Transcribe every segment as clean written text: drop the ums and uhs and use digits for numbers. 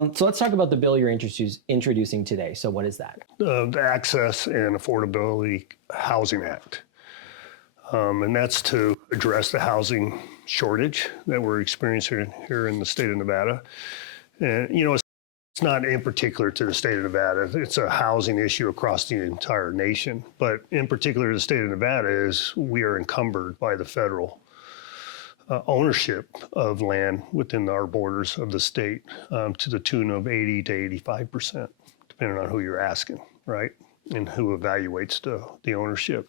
So let's talk about the bill you're introducing today. So what is that? The Access and Affordability Housing Act. And that's to address the housing shortage that we're experiencing here in the state of Nevada. And, it's not in particular to the state of Nevada. It's a housing issue across the entire nation. But in particular, the state of Nevada is we are encumbered by the federal ownership of land within our borders of the state to the tune of 80 to 85%, depending on who you're asking, right? And who evaluates the ownership.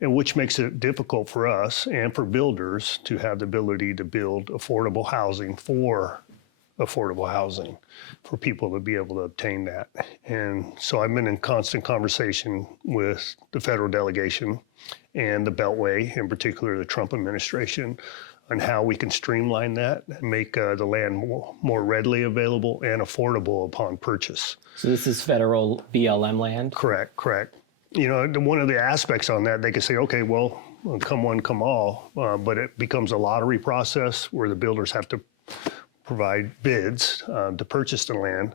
And which makes it difficult for us and for builders to have the ability to build affordable housing for people to be able to obtain that. And so I've been in constant conversation with the federal delegation and the Beltway, in particular the Trump administration, on how we can streamline that and make the land more readily available and affordable upon purchase. So this is federal BLM land? Correct. One of the aspects on that, they could say, okay, well, come one, come all, but it becomes a lottery process where the builders have to provide bids to purchase the land,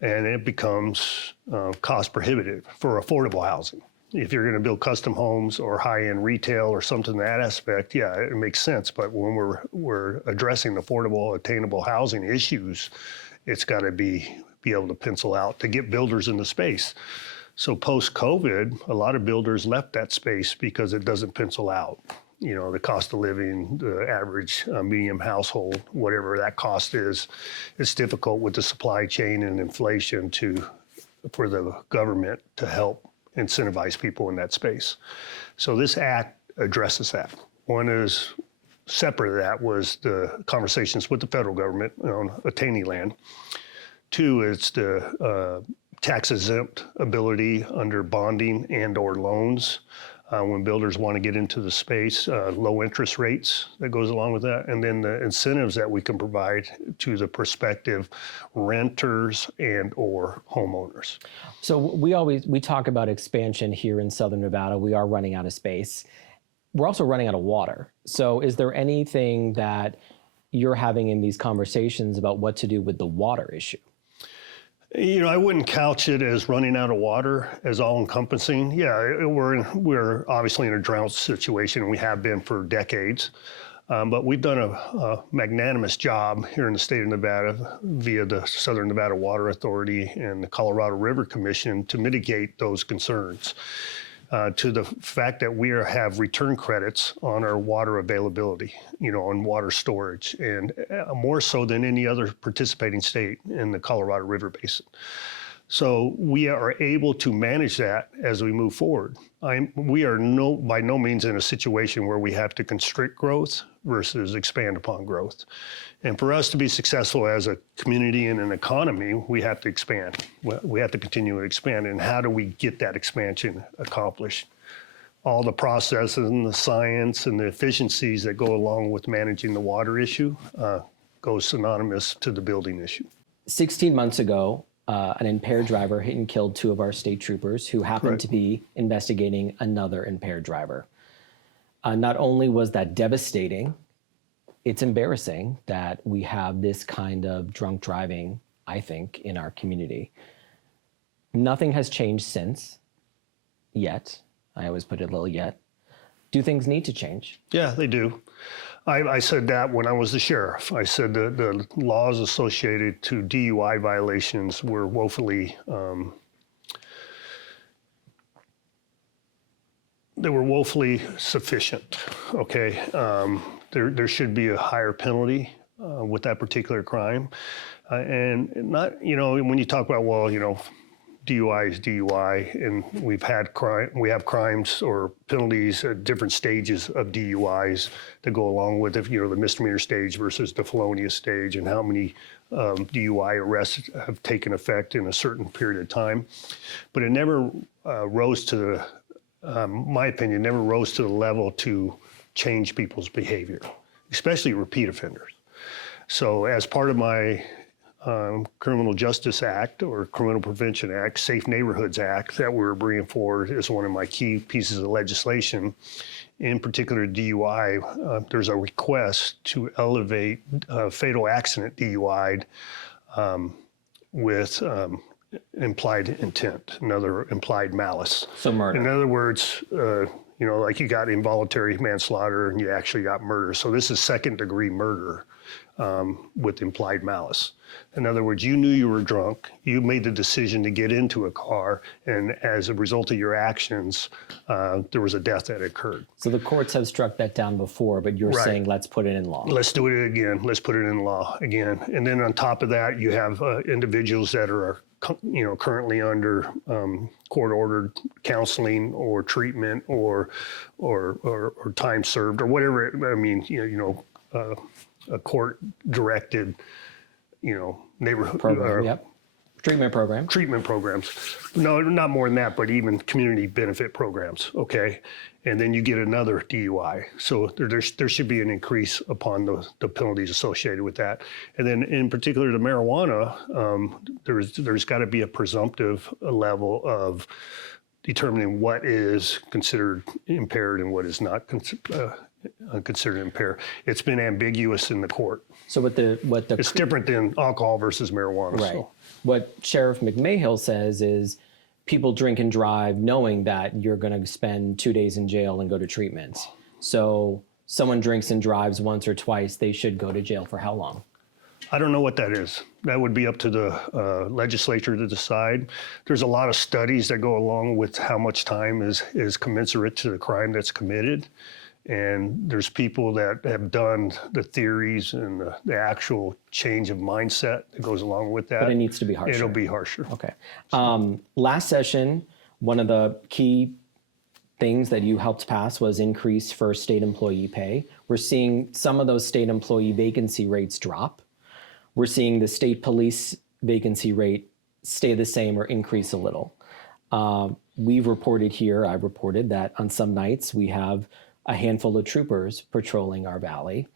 and it becomes cost prohibitive for affordable housing. If you're going to build custom homes or high-end retail or something in that aspect, yeah, it makes sense. But when we're addressing affordable, attainable housing issues, it's got to be able to pencil out to get builders in the space. So post-COVID, a lot of builders left that space because it doesn't pencil out. The cost of living, the average medium household, whatever that cost is, it's difficult with the supply chain and inflation for the government to help incentivize people in that space. So this act addresses that. One is separate of that was the conversations with the federal government on attaining land. Two, it's the tax exempt ability under bonding and or loans when builders want to get into the space, low interest rates that goes along with that, and then the incentives that we can provide to the prospective renters and or homeowners. So we talk about expansion here in Southern Nevada. We are running out of space. We're also running out of water. So is there anything that you're having in these conversations about what to do with the water issue? I wouldn't couch it as running out of water as all-encompassing. Yeah, we're obviously in a drought situation, and we have been for decades. But we've done a magnanimous job here in the state of Nevada via the Southern Nevada Water Authority and the Colorado River Commission to mitigate those concerns. To the fact that we have return credits on our water availability, on water storage, and more so than any other participating state in the Colorado River Basin. So we are able to manage that as we move forward. We are by no means in a situation where we have to constrict growth versus expand upon growth. And for us to be successful as a community and an economy, we have to expand. We have to continue to expand. And how do we get that expansion accomplished? All the processes and the science and the efficiencies that go along with managing the water issue goes synonymous to the building issue. 16 months ago, an impaired driver hit and killed two of our state troopers who happened to be investigating another impaired driver. Not only was that devastating, it's embarrassing that we have this kind of drunk driving, I think, in our community. Nothing has changed since, yet. I always put it a little yet. Do things need to change? Yeah, they do. I said that when I was the sheriff. I said the laws associated to DUI violations were woefully sufficient. Okay, there should be a higher penalty with that particular crime, and not when you talk about DUI is DUI, and we have crimes or penalties at different stages of DUIs that go along with it, the misdemeanor stage versus the felonious stage, and how many DUI arrests have taken effect in a certain period of time. But it never rose to my opinion, never rose to the level to change people's behavior, especially repeat offenders. So as part of my Criminal Justice Act or Criminal Prevention Act, Safe Neighborhoods Act that we're bringing forward is one of my key pieces of legislation. In particular, DUI, there's a request to elevate fatal accident DUI with implied intent, another implied malice. So murder. In other words, like you got involuntary manslaughter and you actually got murder. So this is second-degree murder with implied malice. In other words, you knew you were drunk, you made the decision to get into a car, and as a result of your actions, there was a death that occurred. So the courts have struck that down before, but you're saying let's put it in law. Let's do it again. Let's put it in law again. And then on top of that, you have individuals that are currently under court-ordered counseling or treatment or time served or whatever. A court-directed, neighborhood program, treatment programs. No, not more than that, but even community benefit programs. Okay, and then you get another DUI. So there should be an increase upon the penalties associated with that. And then in particular, the marijuana, there's got to be a presumptive level of determining what is considered impaired and what is not considered impaired. It's been ambiguous in the court. So it's different than alcohol versus marijuana. Right. So. What Sheriff McMahill says is people drink and drive knowing that you're going to spend 2 days in jail and go to treatment. So someone drinks and drives once or twice, they should go to jail for how long? I don't know what that is. That would be up to the legislature to decide. There's a lot of studies that go along with how much time is commensurate to the crime that's committed. And there's people that have done the theories and the actual change of mindset that goes along with that. But it needs to be harsher. It'll be harsher. Okay. Last session, one of the key things that you helped pass was increase for state employee pay. We're seeing some of those state employee vacancy rates drop. We're seeing the state police vacancy rate stay the same or increase a little. I've reported that on some nights we have a handful of troopers patrolling our valley,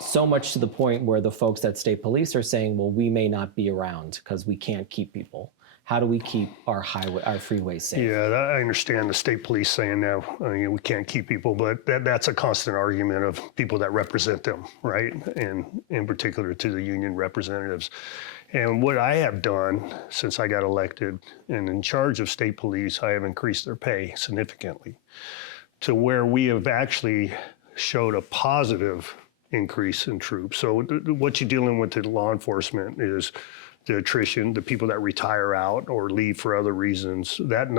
so much to the point where the folks at state police are saying, well, we may not be around because we can't keep people. How do we keep our freeways safe? Yeah, I understand the state police saying now, we can't keep people, but that's a constant argument of people that represent them, right? And in particular to the union representatives. And what I have done since I got elected and in charge of state police, I have increased their pay significantly to where we have actually showed a positive increase in troops. So what you're dealing with in law enforcement is the attrition, the people that retire out or leave for other reasons. That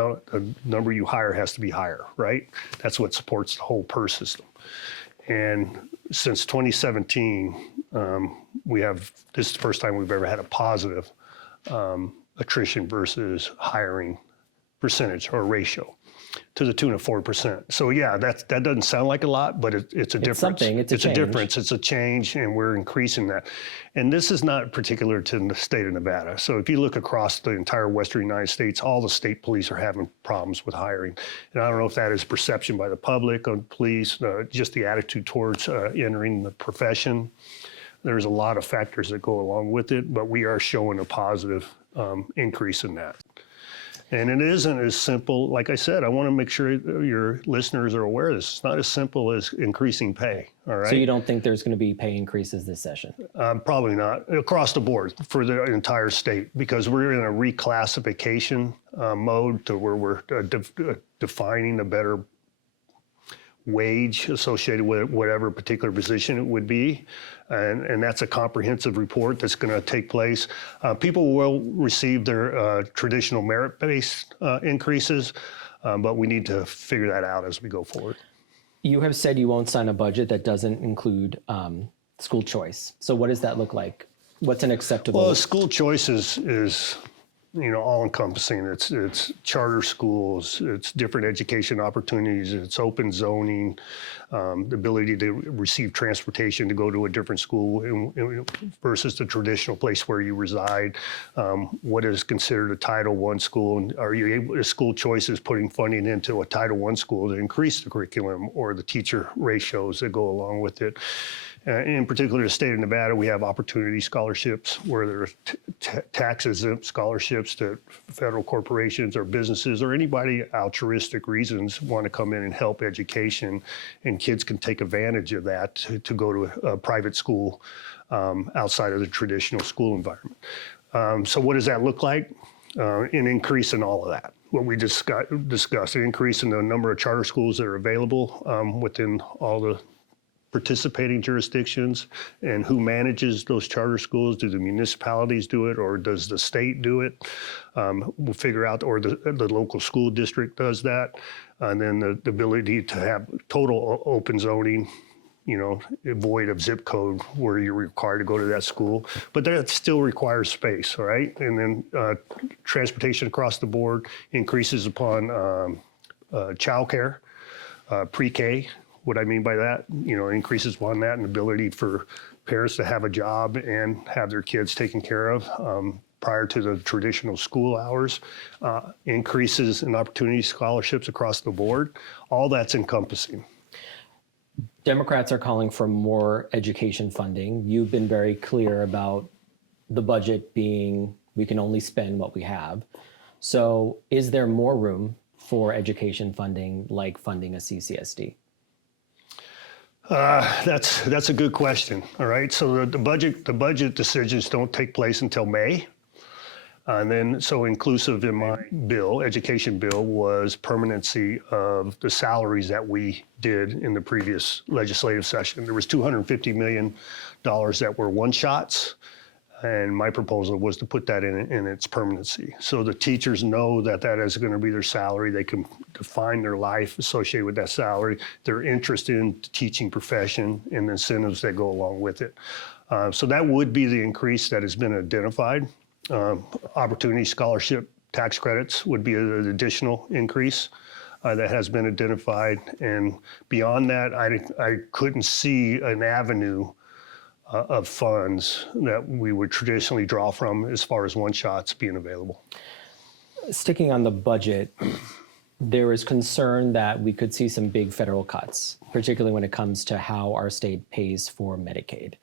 number you hire has to be higher, right? That's what supports the whole PER system. And since 2017, this is the first time we've ever had a positive attrition versus hiring percentage or ratio to the tune of 4%. So yeah, that doesn't sound like a lot, but it's a difference. It's a difference. It's a change, and we're increasing that. And this is not particular to the state of Nevada. So if you look across the entire Western United States, all the state police are having problems with hiring. And I don't know if that is perception by the public on police, just the attitude towards entering the profession. There's a lot of factors that go along with it, but we are showing a positive increase in that. And it isn't as simple, like I said, I want to make sure your listeners are aware of this. It's not as simple as increasing pay, all right? So you don't think there's going to be pay increases this session? Probably not, across the board for the entire state, because we're in a reclassification mode to where we're defining a better wage associated with whatever particular position it would be. And that's a comprehensive report that's going to take place. People will receive their traditional merit-based increases, but we need to figure that out as we go forward. You have said you won't sign a budget that doesn't include school choice. So what does that look like? What's an acceptable? Well, school choice is all-encompassing. It's charter schools, it's different education opportunities, it's open zoning, the ability to receive transportation to go to a different school versus the traditional place where you reside. What is considered a Title I school, and are you able? School choice is putting funding into a Title I school to increase the curriculum or the teacher ratios that go along with it. In particular, the state of Nevada, we have opportunity scholarships where there are tax-exempt scholarships that federal corporations or businesses or anybody altruistic reasons want to come in and help education, and kids can take advantage of that to go to a private school outside of the traditional school environment. So what does that look like? An increase in all of that. What we discussed, an increase in the number of charter schools that are available within all the participating jurisdictions, and who manages those charter schools. Do the municipalities do it, or does the state do it? We'll figure out, or the local school district does that. And then the ability to have total open zoning, void of zip code where you're required to go to that school. But that still requires space, all right? And then transportation across the board increases upon childcare, pre-K. What I mean by that, increases upon that, and ability for parents to have a job and have their kids taken care of prior to the traditional school hours, increases in opportunity scholarships across the board. All that's encompassing. Democrats are calling for more education funding. You've been very clear about the budget being, we can only spend what we have. So is there more room for education funding, like funding a CCSD? That's a good question. All right. So the budget decisions don't take place until May. And then, so inclusive in my bill, education bill, was permanency of the salaries that we did in the previous legislative session. There was $250 million that were one-shots, and my proposal was to put that in its permanency. So the teachers know that is going to be their salary. They can define their life associated with that salary, their interest in the teaching profession, and the incentives that go along with it. So that would be the increase that has been identified. Opportunity scholarship tax credits would be an additional increase that has been identified. And beyond that, I couldn't see an avenue of funds that we would traditionally draw from as far as one-shots being available. Sticking on the budget, there is concern that we could see some big federal cuts, particularly when it comes to how our state pays for Medicaid.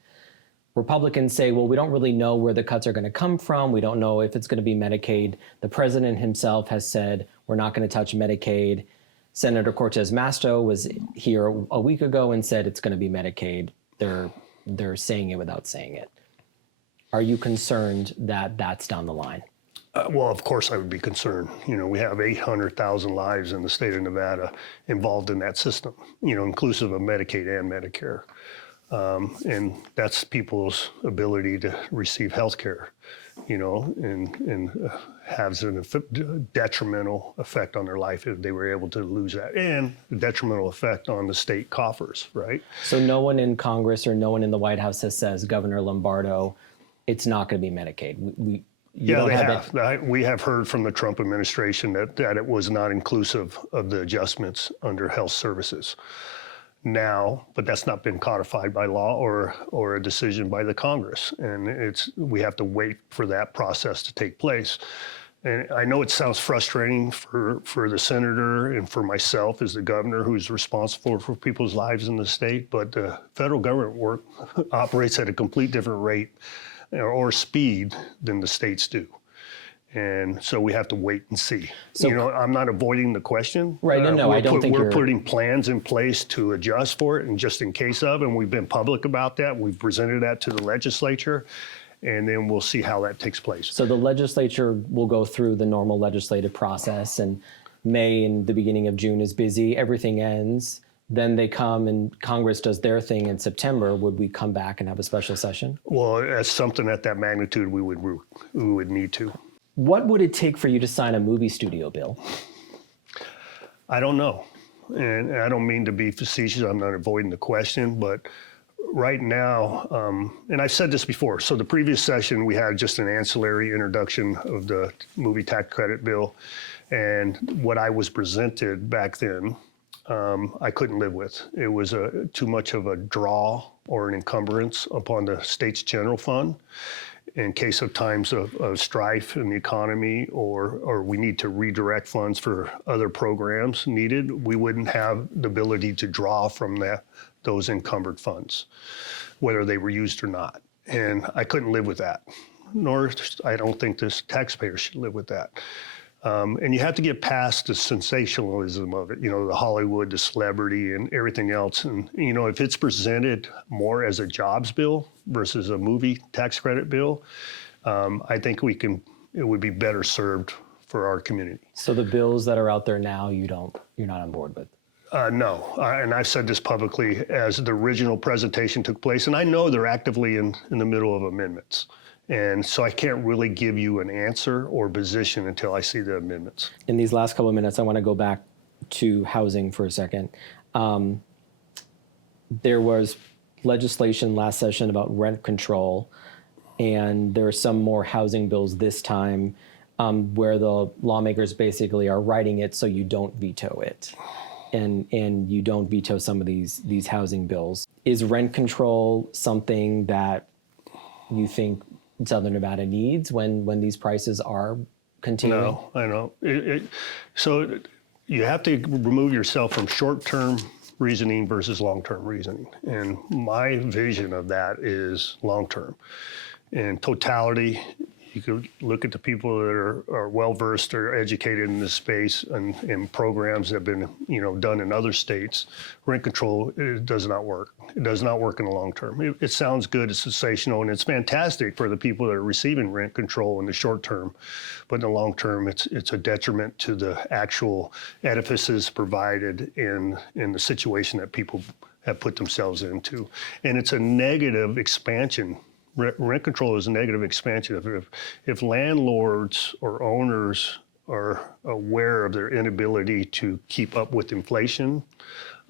Republicans say, well, we don't really know where the cuts are going to come from. We don't know if it's going to be Medicaid. The president himself has said, we're not going to touch Medicaid. Senator Cortez Masto was here a week ago and said it's going to be Medicaid. They're saying it without saying it. Are you concerned that that's down the line? Well, of course I would be concerned. We have 800,000 lives in the state of Nevada involved in that system, inclusive of Medicaid and Medicare. And that's people's ability to receive health care, and has a detrimental effect on their life if they were able to lose that, and a detrimental effect on the state coffers, right? So no one in Congress or no one in the White House says, Governor Lombardo, it's not going to be Medicaid. We have heard from the Trump administration that it was not inclusive of the adjustments under health services. Now, but that's not been codified by law or a decision by the Congress. And we have to wait for that process to take place. And I know it sounds frustrating for the senator and for myself as the governor who's responsible for people's lives in the state, but the federal government operates at a complete different rate or speed than the states do. And so we have to wait and see. So, I'm not avoiding the question. Right, no, I don't think we're putting plans in place to adjust for it, and just in case of, and we've been public about that. We've presented that to the legislature, and then we'll see how that takes place. So the legislature will go through the normal legislative process, and May and the beginning of June is busy. Everything ends. Then they come and Congress does their thing in September. Would we come back and have a special session? Well, as something at that magnitude, we would need to. What would it take for you to sign a movie studio bill? I don't know. And I don't mean to be facetious. I'm not avoiding the question, but right now, and I've said this before, so the previous session, we had just an ancillary introduction of the movie tax credit bill. And what I was presented back then, I couldn't live with. It was too much of a draw or an encumbrance upon the state's general fund in case of times of strife in the economy, or we need to redirect funds for other programs needed. We wouldn't have the ability to draw from those encumbered funds, whether they were used or not. And I couldn't live with that, nor I don't think this taxpayer should live with that. And you have to get past the sensationalism of it, the Hollywood, the celebrity, and everything else. And, if it's presented more as a jobs bill versus a movie tax credit bill, I think it would be better served for our community. So the bills that are out there now, you're not on board with? No, and I've said this publicly as the original presentation took place, and I know they're actively in the middle of amendments. And so I can't really give you an answer or position until I see the amendments. In these last couple of minutes, I want to go back to housing for a second. There was legislation last session about rent control, and there are some more housing bills this time where the lawmakers basically are writing it so you don't veto it. And you don't veto some of these housing bills. Is rent control something that you think Southern Nevada needs when these prices are continuing? No, I know. So you have to remove yourself from short-term reasoning versus long-term reasoning. And my vision of that is long-term. In totality, you could look at the people that are well-versed or educated in this space and in programs that have been done in other states. Rent control, it does not work. It does not work in the long term. It sounds good, it's sensational, and it's fantastic for the people that are receiving rent control in the short term. But in the long term, it's a detriment to the actual edifices provided in the situation that people have put themselves into. And it's a negative expansion. Rent control is a negative expansion. If landlords or owners are aware of their inability to keep up with inflation,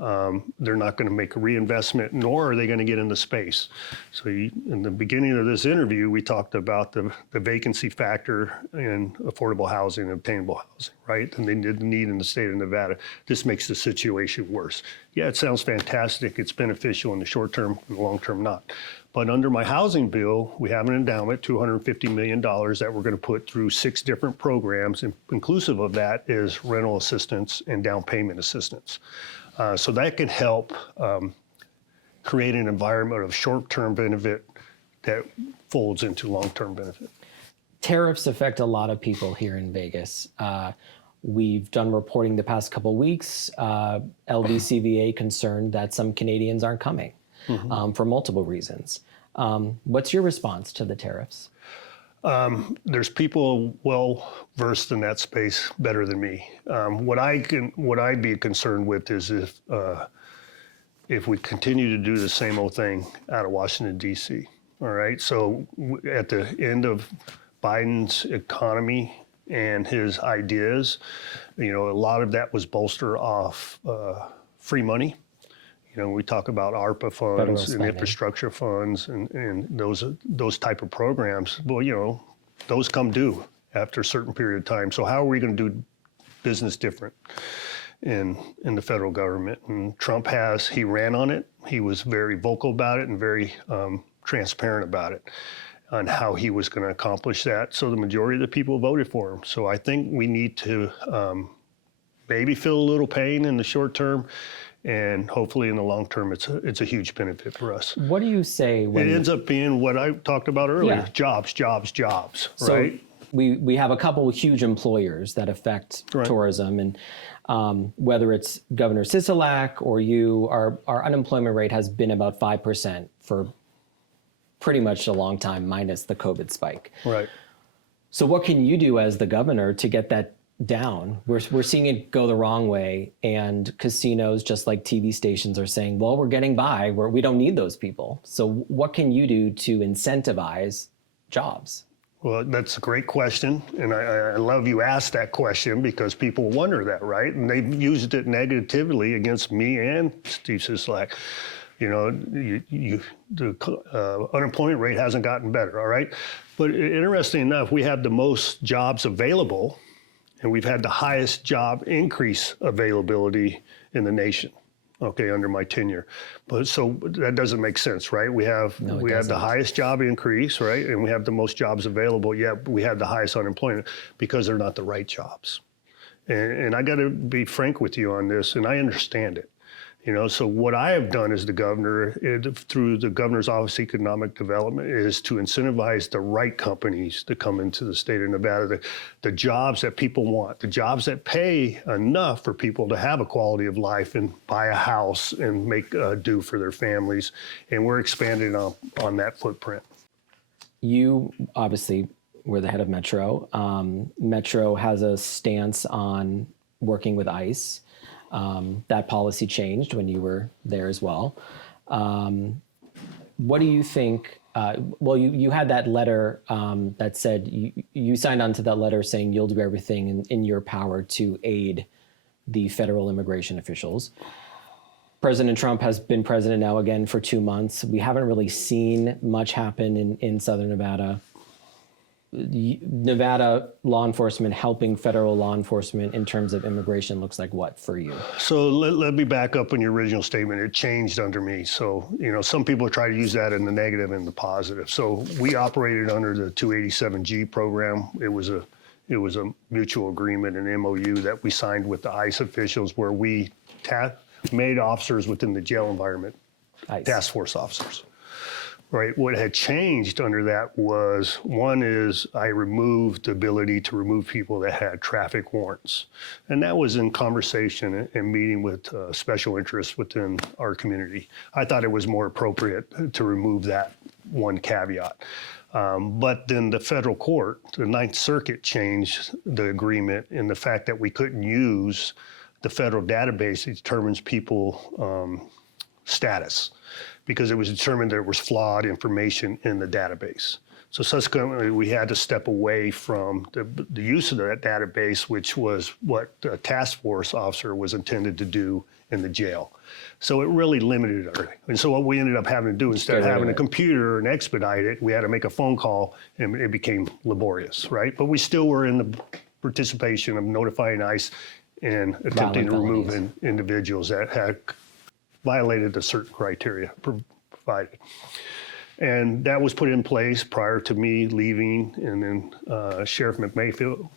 they're not going to make a reinvestment, nor are they going to get into space. So in the beginning of this interview, we talked about the vacancy factor in affordable housing and obtainable housing, right? And the need in the state of Nevada. This makes the situation worse. Yeah, it sounds fantastic. It's beneficial in the short term, in the long term, not. But under my housing bill, we have an endowment, $250 million that we're going to put through 6 different programs. And inclusive of that is rental assistance and down payment assistance. So that can help create an environment of short-term benefit that folds into long-term benefit. Tariffs affect a lot of people here in Vegas. We've done reporting the past couple of weeks. LVCVA concerned that some Canadians aren't coming for multiple reasons. What's your response to the tariffs? There's people well versed in that space better than me. What I'd be concerned with is if we continue to do the same old thing out of Washington D.C. All right. So at the end of Biden's economy and his ideas, a lot of that was bolstered off free money. We talk about ARPA funds and infrastructure funds and those type of programs. Well, those come due after a certain period of time. So how are we going to do business different in the federal government? And Trump he ran on it. He was very vocal about it and very transparent about it on how he was going to accomplish that. So the majority of the people voted for him. So I think we need to maybe feel a little pain in the short term. And hopefully in the long term, it's a huge benefit for us. What do you say when... It ends up being what I talked about earlier, Yeah. jobs, right? So we have a couple of huge employers that affect tourism. And whether it's Governor Sisolak or you, our unemployment rate has been about 5% for pretty much a long time, minus the COVID spike. Right. So what can you do as the governor to get that down? We're seeing it go the wrong way, and casinos, just like TV stations, are saying, well, we're getting by, we don't need those people. So what can you do to incentivize jobs? Well, that's a great question, and I love you asked that question because people wonder that, right? And they've used it negatively against me and Steve Sisolak. The unemployment rate hasn't gotten better, all right? But interesting enough, we have the most jobs available, and we've had the highest job increase availability in the nation, under my tenure. But so that doesn't make sense, right? We have the highest job increase, right? And we have the most jobs available, yet we have the highest unemployment because they're not the right jobs. And I got to be frank with you on this, and I understand it. So what I have done as the governor, through the Governor's Office of Economic Development, is to incentivize the right companies to come into the state of Nevada, the jobs that people want, the jobs that pay enough for people to have a quality of life and buy a house and make do for their families. And we're expanding on that footprint. You obviously were the head of Metro. Metro has a stance on working with ICE. That policy changed when you were there as well. What do you think? Well, you had that letter that said you signed on to that letter saying you'll do everything in your power to aid the federal immigration officials. President Trump has been president now again for 2 months. We haven't really seen much happen in Southern Nevada. Nevada law enforcement helping federal law enforcement in terms of immigration looks like what for you? So let me back up on your original statement. It changed under me. So, some people try to use that in the negative and the positive. So we operated under the 287G program. It was a mutual agreement, an MOU that we signed with the ICE officials where we made officers within the jail environment, ICE. task force officers. Right. What had changed under that was, one is I removed the ability to remove people that had traffic warrants. And that was in conversation and meeting with special interests within our community. I thought it was more appropriate to remove that one caveat. But then the federal court, the Ninth Circuit, changed the agreement in the fact that we couldn't use the federal database that determines people status, because it was determined there was flawed information in the database. So subsequently, we had to step away from the use of that database, which was what the task force officer was intended to do in the jail. So it really limited everything. And so what we ended up having to do, instead of having a computer and expedite it, we had to make a phone call, and it became laborious, right? But we still were in the participation of notifying ICE and attempting to remove individuals that had violated the certain criteria provided. And that was put in place prior to me leaving, and then Sheriff McMahill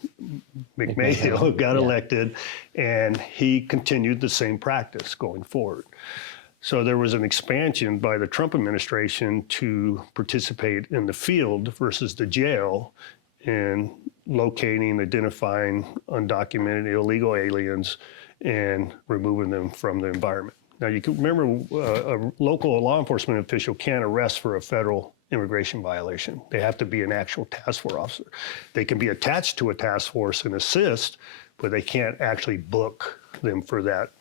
got elected, and he continued the same practice going forward. So there was an expansion by the Trump administration to participate in the field versus the jail in locating, identifying undocumented illegal aliens and removing them from the environment. Now, you can remember a local law enforcement official can't arrest for a federal immigration violation. They have to be an actual task force officer. They can be attached to a task force and assist, but they can't actually book them for that,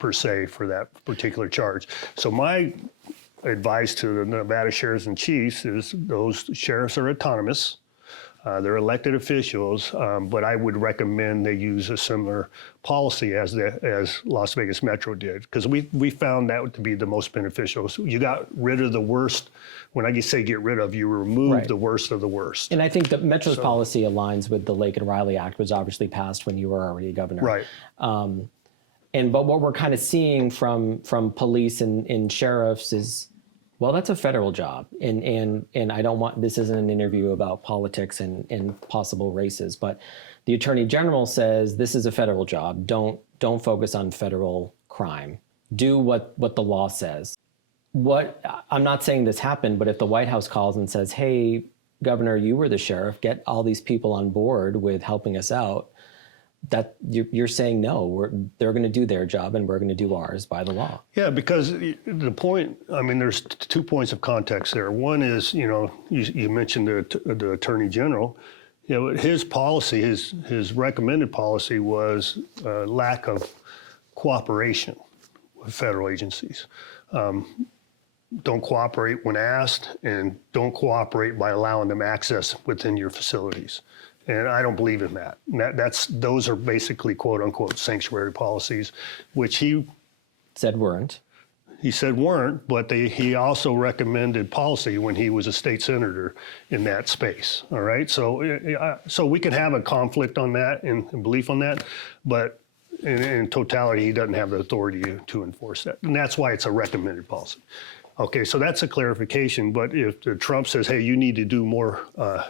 per se, for that particular charge. So my advice to the Nevada sheriffs and chiefs is those sheriffs are autonomous. They're elected officials, but I would recommend they use a similar policy as Las Vegas Metro did, because we found that to be the most beneficial. So you got rid of the worst. When I say get rid of, you remove the worst of the worst. And I think that Metro's policy aligns with the Lake and Riley Act, which obviously passed when you were already governor. Right. But what we're kind of seeing from police and sheriffs is, well, that's a federal job, and I don't want, this isn't an interview about politics and possible races, but the Attorney General says this is a federal job. Don't focus on federal crime. Do what the law says. I'm not saying this happened, but if the White House calls and says, "Hey, Governor, you were the sheriff. Get all these people on board with helping us out," that you're saying no, they're going to do their job and we're going to do ours by the law. Yeah, because the point, I mean, there's 2 points of context there. One is, you mentioned the Attorney General. His policy, his recommended policy was lack of cooperation with federal agencies. Don't cooperate when asked, and don't cooperate by allowing them access within your facilities. And I don't believe in that. Those are basically quote unquote sanctuary policies, which he said weren't. He said weren't, but he also recommended policy when he was a state senator in that space. All right, so we can have a conflict on that and belief on that, but in totality, he doesn't have the authority to enforce that, and that's why it's a recommended policy. Okay, so that's a clarification, but if Trump says, hey, you need to do more,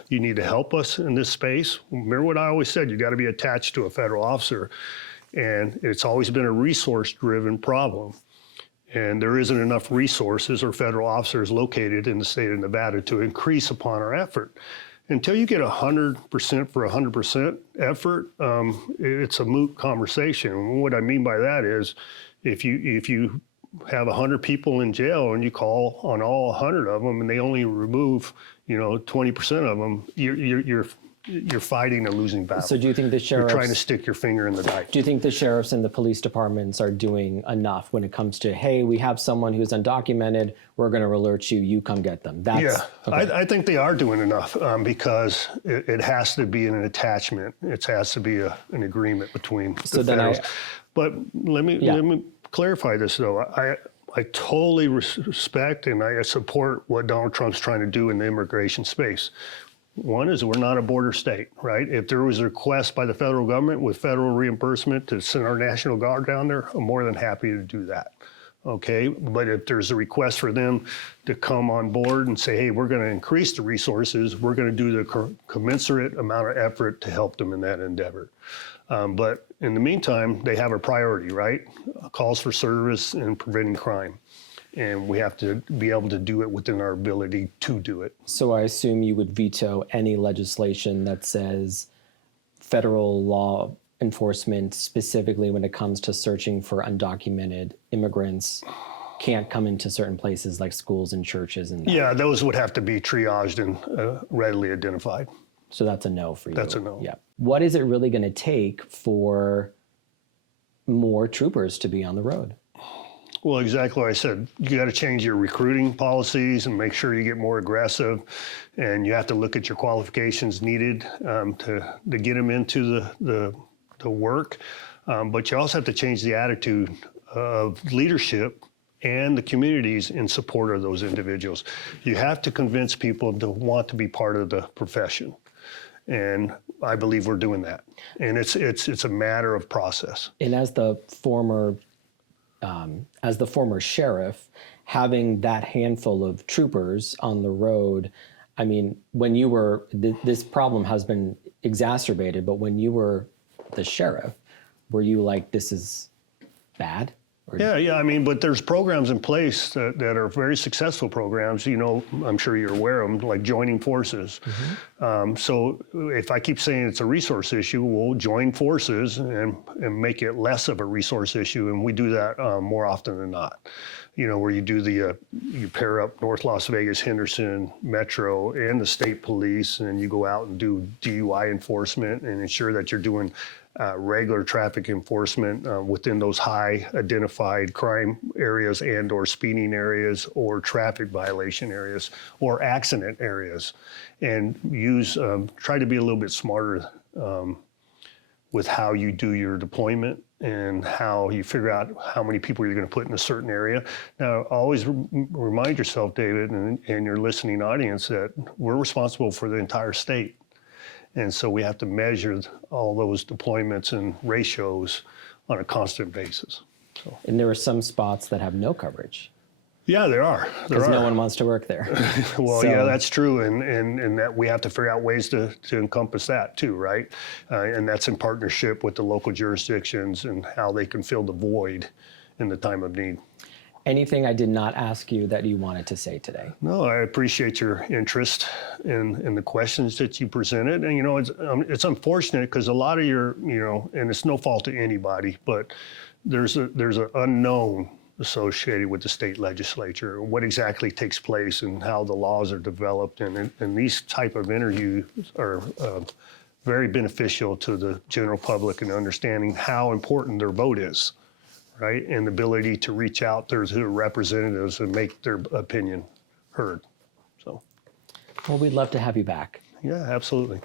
you need to help us in this space, remember what I always said, you gotta be attached to a federal officer, and it's always been a resource-driven problem, and there isn't enough resources or federal officers located in the state of Nevada to increase upon our effort. Until you get 100% for 100% effort, it's a moot conversation. And what I mean by that is, if you have 100 people in jail and you call on all 100 of them and they only remove, 20% of them, you're fighting a losing battle. So do you think the You're trying to sheriffs, stick your finger in the dike. do you think the sheriffs and the police departments are doing enough when it comes to, hey, we have someone who's undocumented, we're going to alert you, you come get them? Yeah, okay. I think they are doing enough because it has to be an attachment. It has to be an agreement between the federals. But let me clarify this though. I totally respect and I support what Donald Trump's trying to do in the immigration space. One is we're not a border state, right? If there was a request by the federal government with federal reimbursement to send our National Guard down there, I'm more than happy to do that. Okay, but if there's a request for them to come on board and say, hey, we're going to increase the resources, we're going to do the commensurate amount of effort to help them in that endeavor. But in the meantime, they have a priority, right? Calls for service and preventing crime. And we have to be able to do it within our ability to do it. So I assume you would veto any legislation that says federal law enforcement, specifically when it comes to searching for undocumented immigrants, can't come into certain places like schools and churches and that. Yeah, those would have to be triaged and readily identified. So that's a no for you. That's a no. Yeah. What is it really going to take for more troopers to be on the road? Well, exactly what I said. You got to change your recruiting policies and make sure you get more aggressive. And you have to look at your qualifications needed to get them into the work. But you also have to change the attitude of leadership and the communities in support of those individuals. You have to convince people to want to be part of the profession. And I believe we're doing that. And it's a matter of process. And as the former sheriff, having that handful of troopers on the road, I mean, when you were, this problem has been exacerbated, but when you were the sheriff, were you like, this is bad? Yeah. I mean, but there's programs in place that are very successful programs. I'm sure you're aware of them, like joining forces. Mm-hmm. So if I keep saying it's a resource issue, we'll join forces and make it less of a resource issue. And we do that more often than not. Where you do you pair up North Las Vegas, Henderson, Metro, and the state police, and you go out and do DUI enforcement and ensure that you're doing regular traffic enforcement within those high identified crime areas and or speeding areas or traffic violation areas or accident areas, and try to be a little bit smarter with how you do your deployment and how you figure out how many people you're going to put in a certain area. Now, always remind yourself, David, and your listening audience, that we're responsible for the entire state. And so we have to measure all those deployments and ratios on a constant basis. So. And there are some spots that have no coverage. Yeah, there are. Because no one wants to work there. Well, yeah, that's true. And that we have to figure out ways to encompass that too, right? And that's in partnership with the local jurisdictions and how they can fill the void in the time of need. Anything I did not ask you that you wanted to say today? No, I appreciate your interest in the questions that you presented. And, it's unfortunate because a lot of your, and it's no fault to anybody, but there's an unknown associated with the state legislature, what exactly takes place and how the laws are developed. And these type of interviews are very beneficial to the general public in understanding how important their vote is. Right, and the ability to reach out to their representatives and make their opinion heard. So, well, we'd love to have you back. Yeah, absolutely.